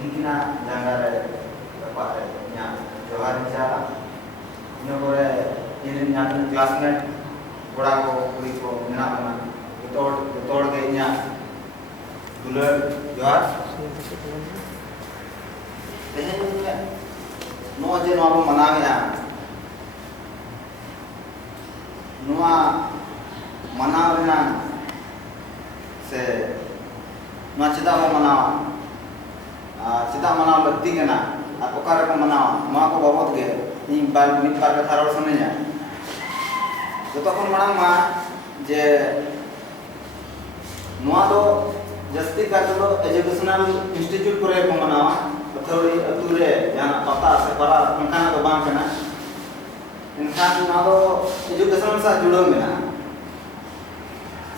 उनकिना जंगा रे पारे nya जोहार जा इन परे इन nya क्लासमेट बड़ा को कुड़ी को मेना बना तोड़ के nya दुलर जोहार तेहें नो जे नो अब मनावेया नुआ मनावना से नुआ चिदा को मनावा चिदा मनाव लगती के ना और ओकारे को मनावा नुआ को बाबत के इन बार मिट बार कथा रोड सुनेया जो तो कोन मनाव मा जे नुआ दो जस्ती का तो एजुकेशनल इंस्टीट्यूट करे को मनावा अथोरी अतुरे जाना पता से परा उनका तो बांग केना इनखान नुआ दो एजुकेशन सा जुड़ो मेना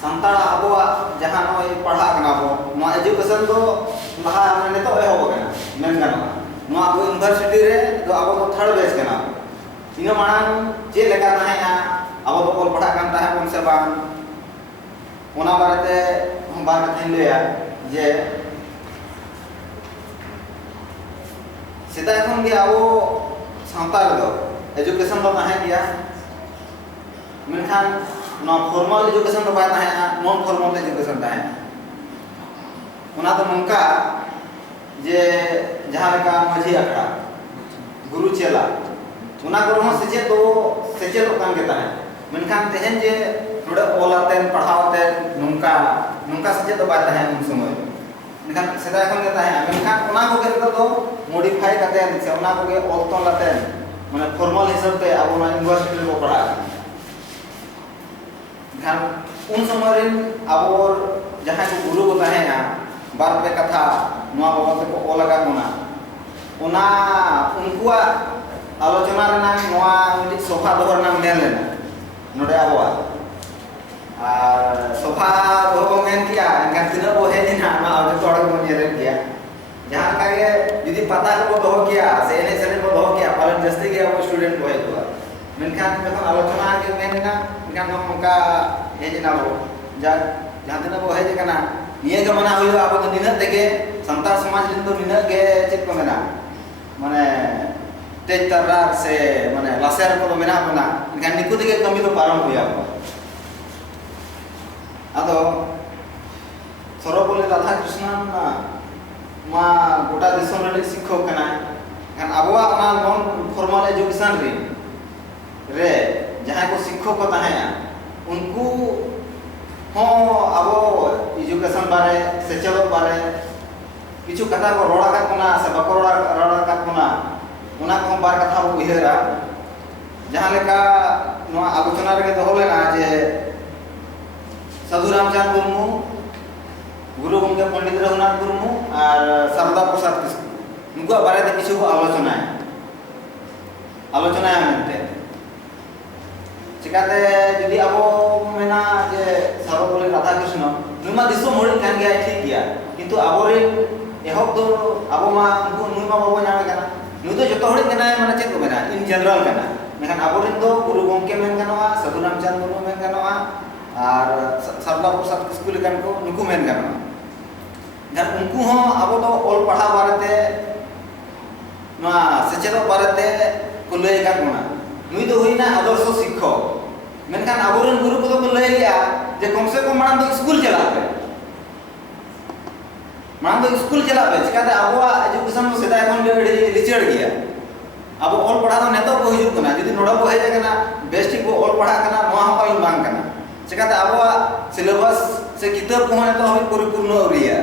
संताल आबोआ जहां नय पढ़ा कना बो नुआ एजुकेशन दो लहा नेतो एहो कना मेन गाना नुआ को यूनिवर्सिटी रे दो आबो तो थर्ड बेच कना इना मानन जे लेका ताहेना आबो तो कोल पढ़ा कान ताहे कोन से बांग ओना बारेते हम बार कथिन लेया जे सेदा एखन गे आबो संताल दो एजुकेशन दो ताहे गया मेनखान नॉन फॉर्मल एजुकेशन तो बात है नॉन फॉर्मल एजुकेशन ता है उना तो नंका जे जहां लेका मझी अखड़ा गुरु चेला उना को रहो सेचे तो कान के ता है मेनखान तेहन जे थोड़ा ओलातेन पढ़ावते नंका सेचे तो बात है उन समय मेनखान सेदा खन के ता है मेनखान उना को के तो मॉडिफाई करते हैं से उना को के ऑल्टो लाते माने फॉर्मल हिसाब ते अब यूनिवर्सिटी को पढ़ा उन समय अब जहां को गुरु को तहेना बार पे कथा नुआ बाबा को ओ लगा कोना उना उनकुआ आलोचना रना नुआ मिटि सोफा दोहर नाम मेन लेना नोडे आबोआ और सोफा दोहो मेन किया एनका तिना बो हेदिना मा आउ तोड़ को नेरे किया जहां का के यदि पता को दोहो किया से एने सेने को दोहो किया पर जस्ती के अब स्टूडेंट को हेतुआ मेनखान जखन आलोचना के मेनना इनका नोका हेजना बो जहां तना बो हेज कना निये के मना होयो अब तो निना तेगे संताल समाज दिन तो निना के चेक को मेना माने तेज तरार से माने लासेर को मेना बना इनका निकु तेगे कमी तो पारम होया आदो सरबोले राधा कृष्णन मा गोटा दिसम रे शिक्षक कना खान अबवा ओना नॉन फॉर्मल एजुकेशन रे जहां को शिक्षक को ताहेया उनको हो अब एजुकेशन बारे सेचलो बारे किछु कथा को रोड़ा का कोना से बको रोड़ा का कोना उना को बार कथा को उहेरा जहां लेका नो आलोचना रे दोहो लेना जे साधु रामचंद्र मुर्मू गुरु गंगे पंडित रघुनाथ मुर्मू और शारदा प्रसाद किस्कू उनको बारे ते किछु को आलोचना मेनते चिकाते जदि अब मेना जे सर्वपल्ली राधा कृष्ण नुमा दिसो मोड़ी कान गया ठीक गया किंतु आबोरे एहब दो अब मा उनको नुमा बाबो नामे कना नु तो जतो हड़ी कना माने चेक को मेना इन जनरल कना मेखान आबोरे दो गुरु गंगे मेन गनवा साधु रामचंद्र मुर्मू मेन गनवा और शारदा प्रसाद किस्कू लेकन को नुकु मेन गनवा जन उनको हो अब तो ऑल पढ़ा बारते ना सेचेदो बारते को लय का कोना नुई तो होइना आदर्श शिक्षक मेनखान आबोरन गुरु को तो लय गया जे कम से कम मानन तो स्कूल चला पे मानन तो स्कूल चला पे चिकाते आबोआ एजुकेशन में सेदा एखन लिचड़ गया अब ऑल पढ़ा तो नेतो को हिजुक कना यदि नोडा को हेजे कना बेस्टिक को ऑल पढ़ा कना नोआ पाल बांग कना चिकाते आबोआ सिलेबस से किताब को नेतो हम परिपूर्ण होरिया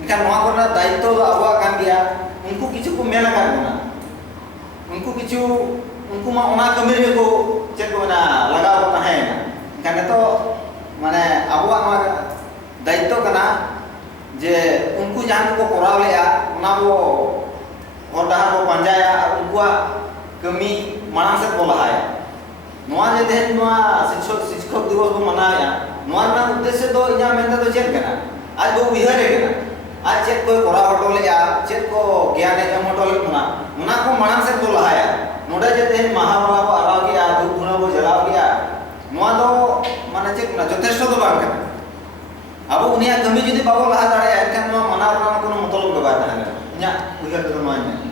इनका नोआ करना दायित्व तो आबोआ कान गया उनको किछु को मेना करना उनको किछु उनको मा ओना कमी रे को चेक ना लगा होता है ना तो माने आबोआ मा दायित्व कना जे उनको जहां को कोराव लेया ओना वो और डहा को पंजाया उनको कमी माना से बोलाया नोआ जे देन नोआ शिक्षक दिवस को मनाया नोआ ना उद्देश्य तो इना मेनते तो चेक कना आज वो उइहरे कना आज चेक को कोरा हटो लेया चेक को ज्ञान एम हटो ले उना को माना से बोलाया नोडे जे देन महाबला को आराव किया धूप धुना को जलाव किया नोआ दो माने चेक ना जथेष्ट तो बांग कना अब उनिया कमी जदि बाबो लहा दाड़े एनखान नोआ मना रना कोनो मतलब ᱫᱚ ᱵᱟᱭ ᱛᱟᱦᱮᱸ ᱞᱮᱱᱟ ᱤᱧᱟᱹᱜ ᱩᱭᱦᱟᱹᱨ ᱛᱮᱫᱚ ᱱᱚᱣᱟᱧ ᱢᱮᱱᱟ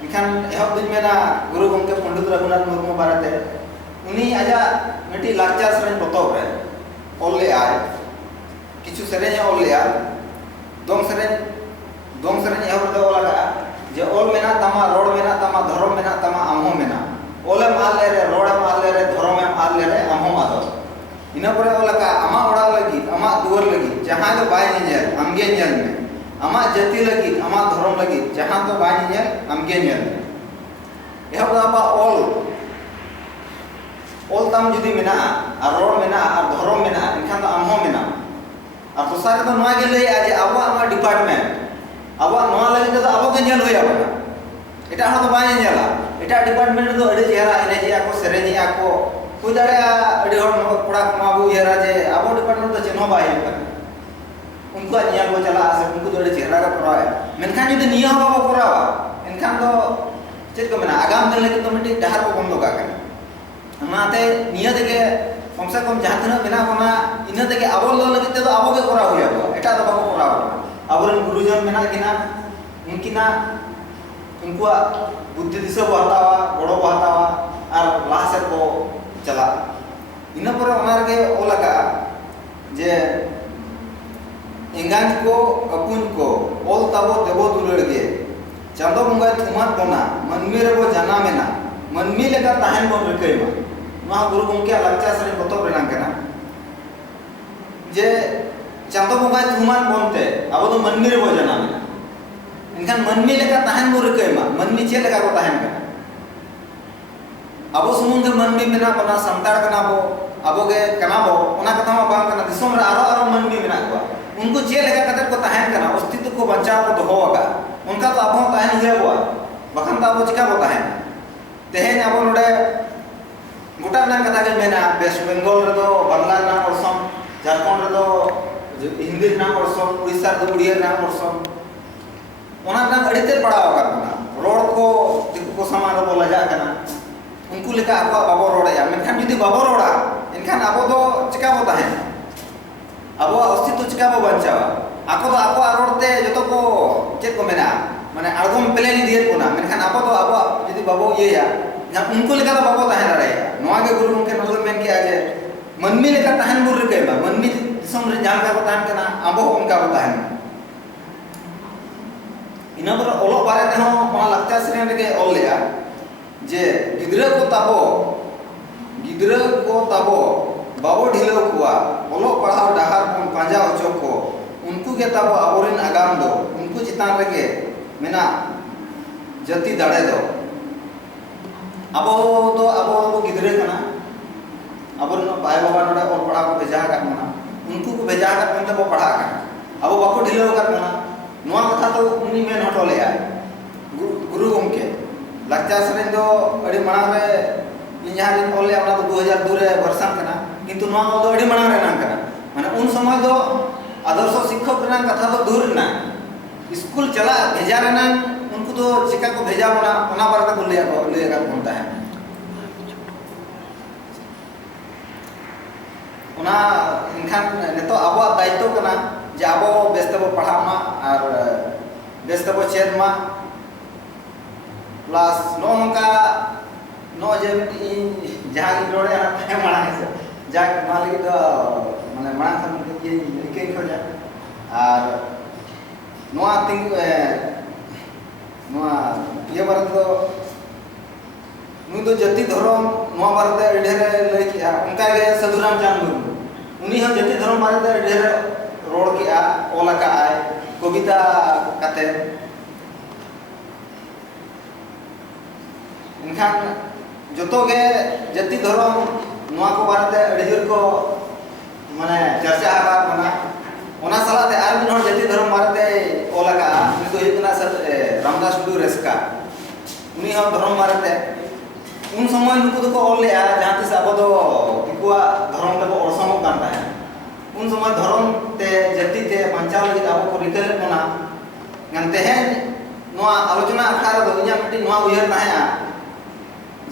ᱮᱱᱠᱷᱟन एहब दिन मेना गुरु गंके पंडित रघुनाथ मुर्मू बारेते उनी आजा मिट्टी लाचार सेरें पतोब रे ऑल ले आय किछु सेरें ऑल ले आय दोंग सेरें एहब रे ऑल लगा जे ऑल मेना तमा रोड मेना तमा धर्म मेना तमा आमहो मेना ऑल माल ले रोड माल ले धर्म माल ले आमहो आदो इना परे ऑल लगा अमा ओड़ा लगी अमा दुवर लगी जहां जो बाय नेल आमगे नेल में अमा जाति लगी अमा धर्म लगी जहां तो बाय नेल आमगे नेल एहब दाबा ऑल ताम जुदी मेना और रोड मेना और धर्म मेना इनखान तो आमहो मेना और दोसार तो नोआ गे लई आज आबो मा डिपार्टमेंट आबो नोआ लगी तो आबो के नेल होया बना एटा हो तो बाय नेला एटा डिपार्टमेंट तो अडी चेहरा एने जे आको सेरेनी आको कोई दाड़े अडी हर कोड़ा माबू येरा जे आबो डिपार्टमेंट तो चिन्ह बाय कर उनको निया को चला से उनको तो अडी चेहरा का पराय मेनखान जुदी निया हो बाबो करावा एनखान तो चेत को मेना आगाम दिन लगी तो मिटी डहार को बंद का नाते निया देके कम से कम जहां तना मेना कोना इना देके आबो लगी तो आबो के करा होया एटा तो बाको करा आबोरन गुरुजन मेना किना उनकिना उनकुआ बुद्धि दिशा को हतावा बड़ो को हतावा और लाह से को चला इना पर ओनार के ओलका जे एंगान को अपुन को ओल ताबो देबो दुलड़ के चांदो बंगा थुमात बना मनमी रे को जाना मेना मनमी लेका ताहन बन रकेमा मा गुरु गंके लक्चा सरे बतब रेना केना जे चांदो बंगा थुमात बनते अब तो मनमी रे को जाना मेना इनखान मनमी लेका ताहन बन रकेमा मनमी चे लेका को ताहन केना अब सुमुंग मनमी मेना बना संताड़ कना बो अबो के कना बो ओना कथा मा बांग कना दिसोम रे आरो मनमी मेना को उनको चे लेका कते को ताहन कना अस्तित्व को बचाव को दोहो का उनका तो अब ताहन हुए हुआ बखन तो अब चिका को ताहन तेहेन अब नोडे गोटा ना कथा के मेना वेस्ट बंगाल रे तो बांग्ला ना परसम झारखंड रे तो हिंदी ना परसम उड़ीसा रे तो उड़िया ना परसम ओना ना अड़ीते पड़ाव करना रोड को दिकु को समान रो लजा कना उनको लेका अब बाबो रोडया मेनखान जुदी बाबो रोडा इनखान अब तो चिका बो ताहन अब अस्तित्व चिका बो बचावा आको तो आको रोडते जतो को चेत को मेना माने आगम प्लेन दियर कोना मेनखान अब तो अब जुदी बाबो येया ना उनको लेका तो बाबो ताहन रे नोआ के गुरु उनके मतलब मेन के आजे मनमी लेका ताहन बुर रे केमा मनमी दिसम रे जान का को ताहन कना अब उनका को ताहन इना पर ओलो बारे ते हो ओना लगता श्रेणी रे के ओल लेया जे गिदरा को ताबो बाबो ढिलो कुआ ओलो पढ़ाव डहार को पांजा ओचो को उनको के ताबो आबोरिन आगाम दो उनको चितान रे मेना जति दाड़े दो आबो तो गिदरे कना आबोरिन बाय बाबा नोडे और पढ़ा को भेजा का मना उनको को भेजा का कोनते बो पढ़ा का आबो बाको ढिलो का मना नोआ कथा तो उनी मेन हटो ले आय गुरु गंके लक्चा सरें दो अड़ी मणा रे इन्हां दिन ओले अपना तो 2002 रे वर्षन कना किंतु नोआ दो अड़ी मणा रे ना कना माने उन समय दो आदर्श शिक्षक रे कथा तो दूर ना स्कूल चला भेजा रे ना उनको तो चिका को भेजा बना ओना बार को ले का बोलता है ओना इनखान नेतो आबो दायित्व कना जे आबो बेस्तबो पढ़ामा और बेस्तबो चेदमा प्लस नोंका नो जे जहां रोडे है माना है जा मालिक तो माने माना खन के के खोजा और नोआ तिंग नोआ ये बार तो नु तो जति धर्म नोआ बार ते ढेर ले किया उनका के सधुराम चांद मुर्मू उनी हम जति धर्म मारे ते ढेर रोड किया ओला का आय कविता कते इनखान जतो के जति धर्म नोआ को बारते अड़ीजोर को माने चर्चा आका बना ओना सलाते आर बिन हर जति धर्म बारते ओला का उनी तो इतना रामदास टुडू रेस्का उनी हम धर्म बारते उन समय नुको तो को ओल लेया जहां तिस अब तो दिकुआ धर्म के ओरसम कान है उन समय धर्म ते जति ते पंचाल लगी अब को रिकल कोना गनते हैं नोआ आलोचना आकार दो इया मिटी नोआ उयहर ताया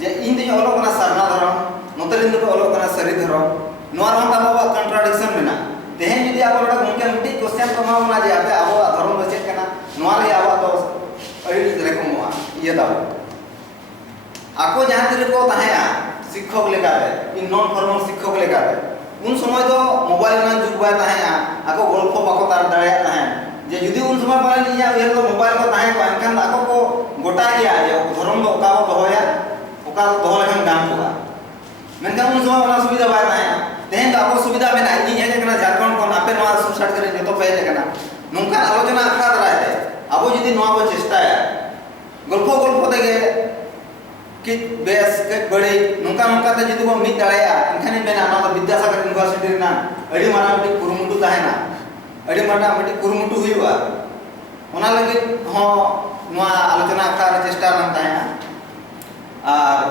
जे इन दिन ओलो कना सरना धर्म नोतलिन दो ओलो कना सरी धर्म नोआ रहा बाबा कंट्राडिक्शन मेना तेहें जुदी अब गंके मिट्टी क्वेश्चन को एमाबना जे आपे अब धर्म दो चेक करना नोआ रे अब तो अड़ी रकमोआ ये दाव आको जहां तिरे को ताहेया शिक्षक लेकाते इन नॉन फॉर्मल शिक्षक लेकाते उन समय तो मोबाइल ना जुग बाय ताहेया आको गल्प बाको तार दाड़े ताहे जे जुदी उन समय पालन इया उहर तो मोबाइल को ताहे को एनखान आको को गोटा गया जे धर्म दो का दोहोया ओका दोहो लेखान गाम कोआ मेनखान उन समय वाला सुविधा बाय ताहे तेहें तो अब सुविधा में इन हेज कना झारखंड को आपे नोआ सुसाइड करे जतो पे हेज कना नोंका आलोचना आखड़ा दराते अब जुदी नोआ बो चेष्टाया गल्प गल्प तेगे कि बेस के बड़े नोंका नोंका ते जुदी बो मिद दाड़ाया एनखान मेना नोआ तो विद्यासागर यूनिवर्सिटी ना अड़ी मारा मिटी कुरुमुटु ताहेना अड़ी मारा मिटी कुरुमुटु हुआ ओना लगे हो नोआ आलोचना आखड़ा चेष्टा लन ताहेना और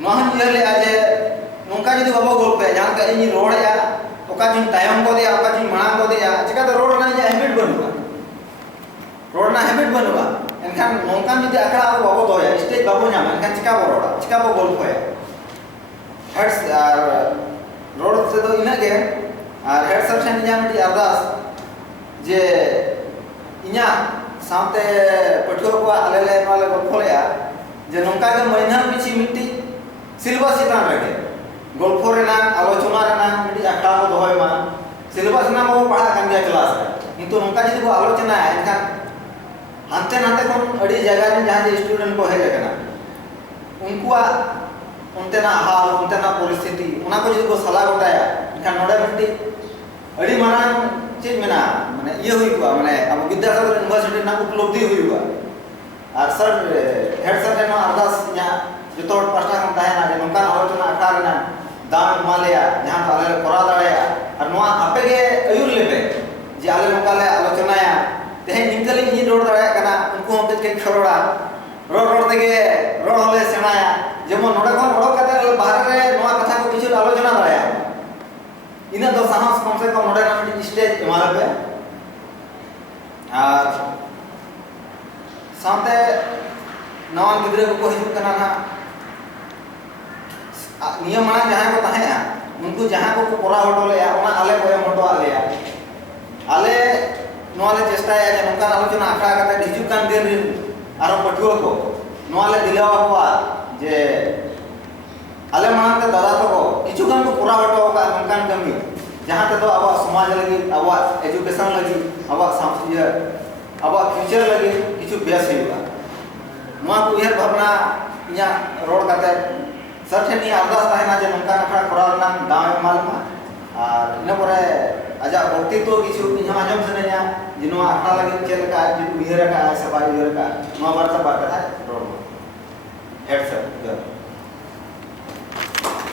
नोआ हन ले आजे नोंका जुदी बाबो गल्पे जहां का इन रोड़या ओका जिन तायम को दिया ओका जिन मांग को दिया चिका तो रोड ना जे हैबिट बनुआ रोड ना हैबिट बनुआ एनखान नोंका जुदी आखड़ा अब बाबो दोया स्टेज बाबो नाम एनखान चिका बो रोड़ा चिका बो गल्पया हेड्स और रोड से तो इना के और हेड सेक्शन इना मिटी अरदास जे इना सामते पठुआ को आले वाले गल्पया जे नोंका के महीना पिछि मिटी सिलेबस चितान रखे गल्प रेना आलोचना रेना मिटी आखड़ा को दोहय मा सिलेबस ना वो पढ़ा कान गया क्लास रे किंतु नोंका जदि को आलोचना है एनखान हांते नाते कोन अड़ी जगह रे जहां जे स्टूडेंट को हेज कना उनकुआ उनतेना हाल उनतेना परिस्थिति उना को जदि को सला गोटाया एनखान नोडे मिटी अड़ी मारान चेज मेना माने ये हुईवा माने अब विद्यासागर यूनिवर्सिटी ना उपलब्धि हुईवा और सर हेड सर ने अरदास nya जतो पास्टा हम ताहेना जे नोंका आलोचना आखड़ा रेना दान मालेया जहां तो आले करा दाड़ाया और नोआ आपे गे अयुर लेबे जे आले नोंका ले आलोचनाया तेहे निकली इन रोड दाड़ाया कना उनको हम के खरोड़ा रोड तेगे रोड होले सेनाया जेमन नोडे कोन रोड काते बाहर रे नोआ कथा को किछु आलोचना दाड़ाया इना दो साहस कम से कम नोडे ना स्टेज एमाले पे और सामते नवा गिद्रे को हिजुक कना ना नियम माना जहां को ताहेया उनको जहां को कोरा हटो लेया ओना आले को एम हटो आलेया आले नोले चेष्टाया जे नोका आलोचना आखड़ा काते हिजुक कान दिन रे आरो पठुआ को नोले दिलावा को जे आले मानते दादा तो को किछु गान को कोरा हटो का नोकान कमी जहां ते तो अब समाज लगी अब एजुकेशन लगी अब सांस्कृतिक अब फ्यूचर लगी किछु बेस हुआ नोआ को उहर भावना इया रोड काते सर ठेनी अरदास ताहेना जे नोंका आखड़ा कोरा रना दाव मालमा और इन परे आजा व्यक्तित्व किछु इन आजम सनेया जे नोआ आखड़ा लगी चेल का जे उहर का से बाय उहर का नोआ बार बार कथा रोड हेड सर